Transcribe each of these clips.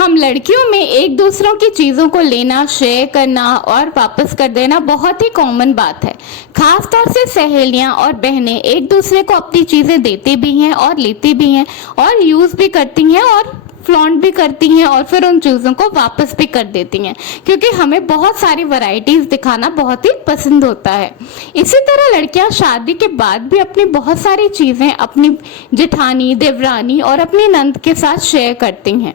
हम लड़कियों में एक दूसरों की चीज़ों को लेना, शेयर करना और वापस कर देना बहुत ही कॉमन बात है। खास तौर से सहेलियां और बहनें एक दूसरे को अपनी चीज़ें देती भी हैं और लेती भी हैं और यूज़ भी करती हैं और फ्लॉन्ट भी करती हैं और फिर उन चीज़ों को वापस भी कर देती हैं, क्योंकि हमें बहुत सारी वैरायटीज़ दिखाना बहुत ही पसंद होता है। इसी तरह लड़कियां शादी के बाद भी अपनी बहुत सारी चीज़ें अपनी जेठानी, देवरानी और अपनी नंद के साथ शेयर करती हैं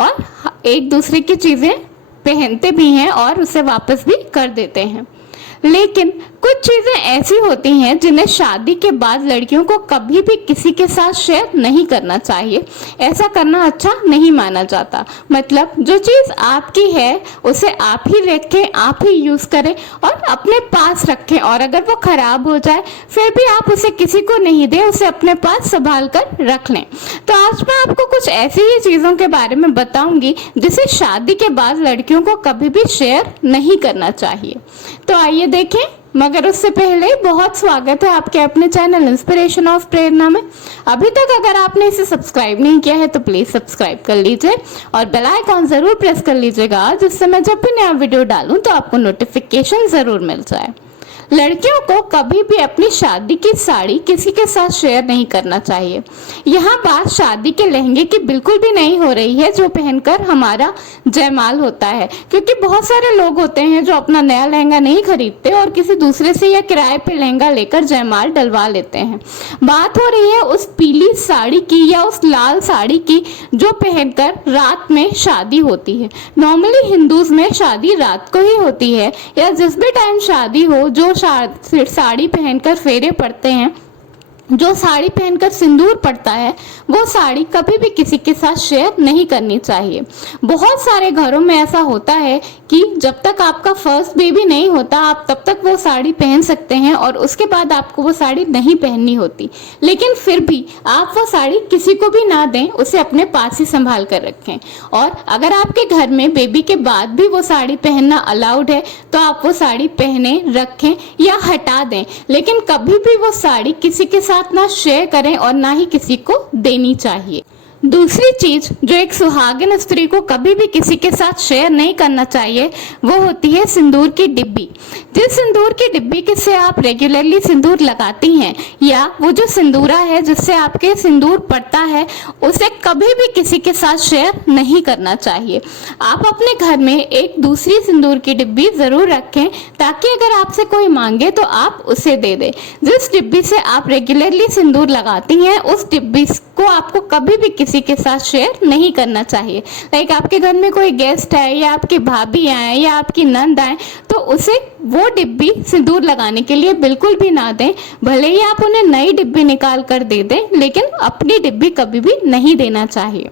और एक दूसरे की चीज़ें पहनते भी हैं और उसे वापस भी कर देते हैं। लेकिन कुछ चीज़ें ऐसी होती हैं जिन्हें शादी के बाद लड़कियों को कभी भी किसी के साथ शेयर नहीं करना चाहिए। ऐसा करना अच्छा नहीं माना जाता। मतलब जो चीज़ आपकी है उसे आप ही रखें, आप ही यूज़ करें और अपने पास रखें, और अगर वो ख़राब हो जाए फिर भी आप उसे किसी को नहीं दें, उसे अपने पास संभाल कर रख लें। तो आज मैं आपको कुछ ऐसी ही चीज़ों के बारे में बताऊंगी जिसे शादी के बाद लड़कियों को कभी भी शेयर नहीं करना चाहिए। तो आइए देखें, मगर उससे पहले बहुत स्वागत है आपके अपने चैनल इंस्पिरेशन ऑफ प्रेरणा में। अभी तक अगर आपने इसे सब्सक्राइब नहीं किया है तो प्लीज़ सब्सक्राइब कर लीजिए और बेल आइकॉन ज़रूर प्रेस कर लीजिएगा, जिससे मैं जब भी नया वीडियो डालूं तो आपको नोटिफिकेशन ज़रूर मिल जाए। लड़कियों को कभी भी अपनी शादी की साड़ी किसी के साथ शेयर नहीं करना चाहिए। यहाँ बात शादी के लहंगे की बिल्कुल भी नहीं हो रही है जो पहनकर हमारा जयमाल होता है, क्योंकि बहुत सारे लोग होते हैं जो अपना नया लहंगा नहीं खरीदते और किसी दूसरे से या किराए पे लहंगा लेकर जयमाल डलवा लेते हैं। बात हो रही है उस पीली साड़ी की या उस लाल साड़ी की जो पहनकर रात में शादी होती है। नॉर्मली हिंदूज में शादी रात को ही होती है, या जिस भी टाइम शादी हो, जो साड़ी पहनकर फेरे पड़ते हैं, जो साड़ी पहनकर सिंदूर पड़ता है, वो साड़ी कभी भी किसी के साथ शेयर नहीं करनी चाहिए। बहुत सारे घरों में ऐसा होता है कि जब तक आपका फर्स्ट बेबी नहीं होता आप तब तक वो साड़ी पहन सकते हैं और उसके बाद आपको वो साड़ी नहीं पहननी होती, लेकिन फिर भी आप वो साड़ी किसी को भी ना दें, उसे अपने पास ही संभाल कर रखें। और अगर आपके घर में बेबी के बाद भी वो साड़ी पहनना अलाउड है तो आप वो साड़ी पहने, रखें या हटा दें, लेकिन कभी भी वो साड़ी किसी के साथ ना शेयर करें और ना ही किसी को देनी चाहिए। दूसरी चीज जो एक सुहागिन स्त्री को कभी भी किसी के साथ शेयर नहीं करना चाहिए वो होती है सिंदूर की डिब्बी। जिस सिंदूर की डिब्बी से आप रेगुलरली सिंदूर लगाती हैं, या वो जो सिंदूरा है जिससे आपके सिंदूर पड़ता है, उसे कभी भी किसी के साथ शेयर नहीं करना चाहिए। आप अपने घर में एक दूसरी सिंदूर की डिब्बी जरूर रखें ताकि अगर आपसे कोई मांगे तो आप उसे दे दें। जिस डिब्बी से आप रेगुलरली सिंदूर लगाती हैं उस डिब्बी को आपको कभी भी किसी के साथ शेयर नहीं करना चाहिए। लाइक आपके घर में कोई गेस्ट है या आपकी भाभी आए या आपकी नंद आए तो उसे वो डिब्बी सिंदूर लगाने के लिए बिल्कुल भी ना दें। भले ही आप उन्हें नई डिब्बी निकाल कर दे दें, लेकिन अपनी डिब्बी कभी भी नहीं देना चाहिए।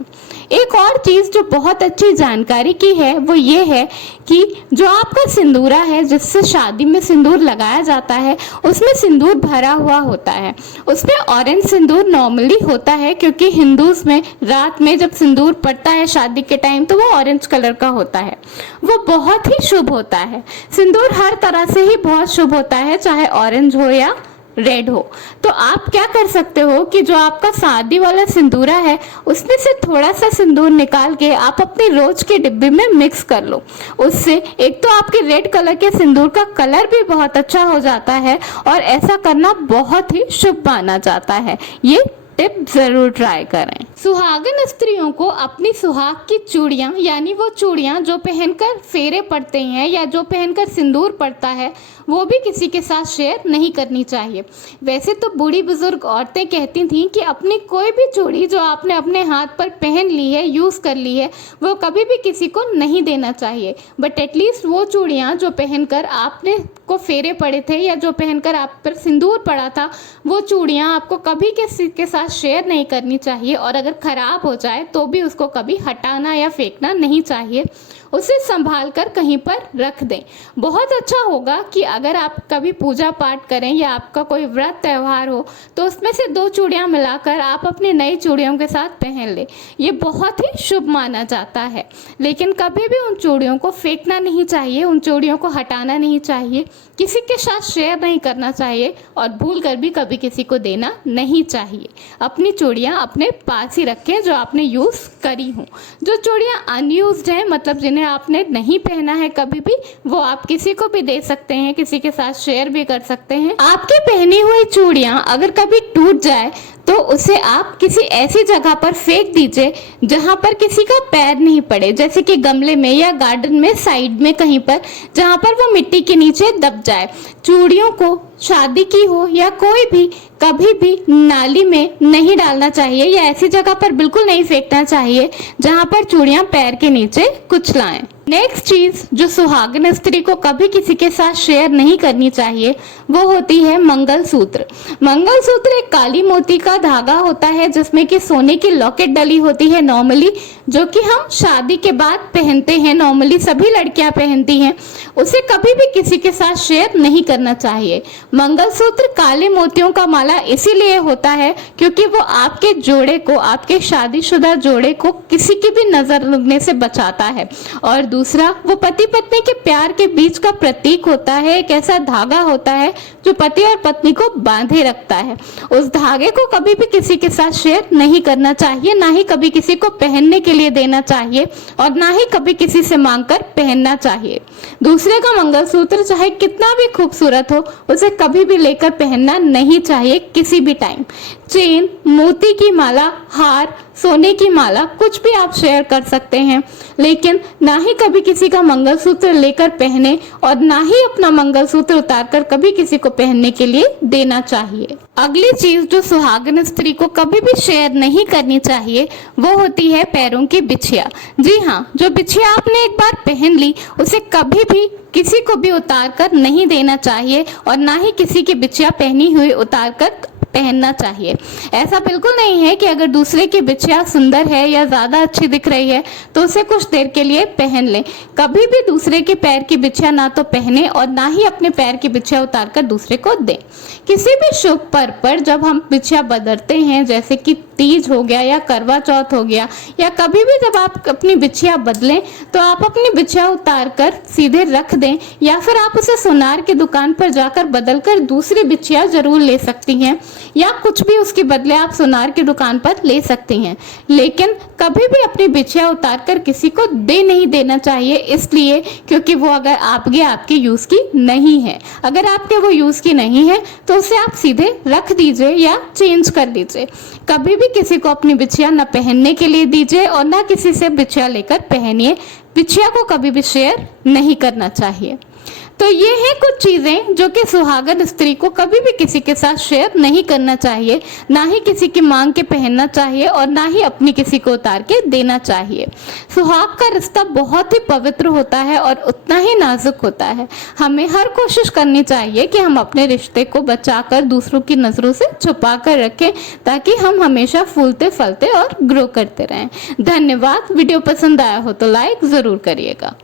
एक और चीज़ जो बहुत अच्छी जानकारी की है वो ये है कि जो आपका सिंदूरा है जिससे शादी में सिंदूर लगाया जाता है उसमें सिंदूर भरा हुआ होता है। उसमें ऑरेंज सिंदूर नॉर्मली होता है, क्योंकि हिंदूज में रात में जब सिंदूर पड़ता है शादी के टाइम तो वो ऑरेंज कलर का होता है। वो बहुत ही शुभ होता है। सिंदूर हर तरह से ही बहुत शुभ होता है, चाहे ऑरेंज हो या रेड हो। तो आप क्या कर सकते हो कि जो आपका शादी वाला सिंदूरा है उसमें से थोड़ा सा सिंदूर निकाल के आप अपनी रोज के डिब्बे में मिक्स कर लो। उससे एक तो आपके रेड कलर के सिंदूर का कलर भी बहुत अच्छा हो जाता है और ऐसा करना बहुत ही शुभ माना जाता है। ये टिप जरूर ट्राई करें। सुहागन स्त्रियों को अपनी सुहाग की चूड़ियां, यानी वो चूड़ियां जो पहनकर फेरे पड़ते हैं या जो पहनकर सिंदूर पड़ता है, वो भी किसी के साथ शेयर नहीं करनी चाहिए। वैसे तो बूढ़ी बुजुर्ग औरतें कहती थीं कि अपनी कोई भी चूड़ी जो आपने अपने हाथ पर पहन ली है, यूज़ कर ली है, वो कभी भी किसी को नहीं देना चाहिए। बट एटलीस्ट वो चूड़ियाँ जो पहनकर आपने को फेरे पड़े थे या जो पहनकर आप पर सिंदूर पड़ा था, वो चूड़ियाँ आपको कभी किसी के साथ शेयर नहीं करनी चाहिए। और अगर ख़राब हो जाए तो भी उसको कभी हटाना या फेंकना नहीं चाहिए, उसे संभाल कर कहीं पर रख दें। बहुत अच्छा होगा कि अगर आप कभी पूजा पाठ करें या आपका कोई व्रत त्यौहार हो तो उसमें से 2 चूड़ियाँ मिलाकर आप अपनी नई चूड़ियों के साथ पहन लें। ये बहुत ही शुभ माना जाता है। लेकिन कभी भी उन चूड़ियों को फेंकना नहीं चाहिए, उन चूड़ियों को हटाना नहीं चाहिए, किसी के साथ शेयर नहीं करना चाहिए और भूल कर भी कभी किसी को देना नहीं चाहिए। अपनी चूड़ियाँ अपने पास ही रखें जो आपने यूज़ करी हों। जो चूड़ियाँ अनयूज्ड हैं, मतलब जिन्हें आपने नहीं पहना है कभी भी, वो आप किसी को भी दे सकते हैं, किसी के साथ शेयर भी कर सकते हैं। आपकी पहनी हुई चूड़ियाँ अगर कभी टूट जाए तो उसे आप किसी ऐसी जगह पर फेंक दीजिए जहां पर किसी का पैर नहीं पड़े, जैसे कि गमले में या गार्डन में साइड में कहीं पर, जहां पर वो मिट्टी के नीचे दब जाए। चूड़ियों को शादी की हो या कोई भी कभी भी नाली में नहीं डालना चाहिए या ऐसी जगह पर बिल्कुल नहीं फेंकना चाहिए जहां पर चूड़ियां पैर के नीचे कुचलाएं। नेक्स्ट चीज जो सुहागन स्त्री को कभी किसी के साथ शेयर नहीं करनी चाहिए वो होती है मंगलसूत्र। मंगलसूत्र एक काली मोती का धागा होता है जिसमें कि सोने की लॉकेट डली होती है नॉर्मली, जो कि हम शादी के बाद पहनते हैं, नॉर्मली सभी लड़कियां पहनती हैं। उसे कभी भी किसी के साथ शेयर नहीं करना चाहिए। मंगलसूत्र काले मोतियों का माला इसीलिए होता है क्योंकि वो आपके जोड़े को, आपके शादीशुदा जोड़े को किसी की भी नजर लगने से बचाता है। और दूसरा, वो पति पत्नी के प्यार के बीच का प्रतीक होता है, एक ऐसा धागा होता है जो पति और पत्नी को बांधे रखता है। उस धागे को कभी भी किसी के साथ शेयर नहीं करना चाहिए, ना ही कभी किसी को पहनने के लिए देना चाहिए और ना ही कभी किसी से मांगकर पहनना चाहिए। दूसरे का मंगलसूत्र चाहे कितना भी खूबसूरत हो, उसे कभी भी लेकर पहनना नहीं चाहिए किसी भी टाइम। चेन, मोती की माला, हार, सोने की माला, कुछ भी आप शेयर कर सकते हैं, लेकिन ना ही कभी किसी का मंगलसूत्र लेकर पहने और ना ही अपना मंगलसूत्र उतारकर कभी किसी को पहनने के लिए देना चाहिए। अगली चीज जो सुहागन स्त्री को कभी भी शेयर नहीं करनी चाहिए वो होती है पैरों की बिछिया। जी हाँ, जो बिछिया आपने एक बार पहन ली उसे कभी भी किसी को भी उतार कर नहीं देना चाहिए और ना ही किसी की बिछिया पहनी हुई उतार कर पहनना चाहिए। ऐसा बिल्कुल नहीं है कि अगर दूसरे की बिछिया सुंदर है या ज्यादा अच्छी दिख रही है तो उसे कुछ देर के लिए पहन लें। कभी भी दूसरे के पैर की बिछिया ना तो पहने और ना ही अपने पैर की बिछिया उतारकर दूसरे को दें। किसी भी शुभ पर्व पर जब हम बिछिया बदलते हैं, जैसे कि तीज हो गया या करवा चौथ हो गया, या कभी भी जब आप अपनी बिछिया बदलें तो आप अपनी बिछिया उतार कर सीधे रख दें या फिर आप उसे सुनार की दुकान पर जाकर बदलकर दूसरी बिछिया जरूर ले सकती हैं या कुछ भी उसके बदले आप सुनार की दुकान पर ले सकती हैं। लेकिन कभी भी अपनी बिछिया उतार कर किसी को दे नहीं देना चाहिए, इसलिए क्योंकि वो अगर आपके यूज की नहीं है। अगर आपके वो यूज की नहीं है तो उसे आप सीधे रख दीजिए या चेंज कर दीजिए। कभी भी किसी को अपनी बिछिया न पहनने के लिए दीजिए और ना किसी से बिछिया लेकर पहनिए। बिछिया को कभी भी शेयर नहीं करना चाहिए। तो ये है कुछ चीजें जो कि सुहागन स्त्री को कभी भी किसी के साथ शेयर नहीं करना चाहिए, ना ही किसी की मांग के पहनना चाहिए और ना ही अपनी किसी को उतार के देना चाहिए। सुहाग का रिश्ता बहुत ही पवित्र होता है और उतना ही नाजुक होता है। हमें हर कोशिश करनी चाहिए कि हम अपने रिश्ते को बचाकर दूसरों की नजरों से छुपा कर रखें ताकि हम हमेशा फूलते फलते और ग्रो करते रहें। धन्यवाद। वीडियो पसंद आया हो तो लाइक जरूर करिएगा।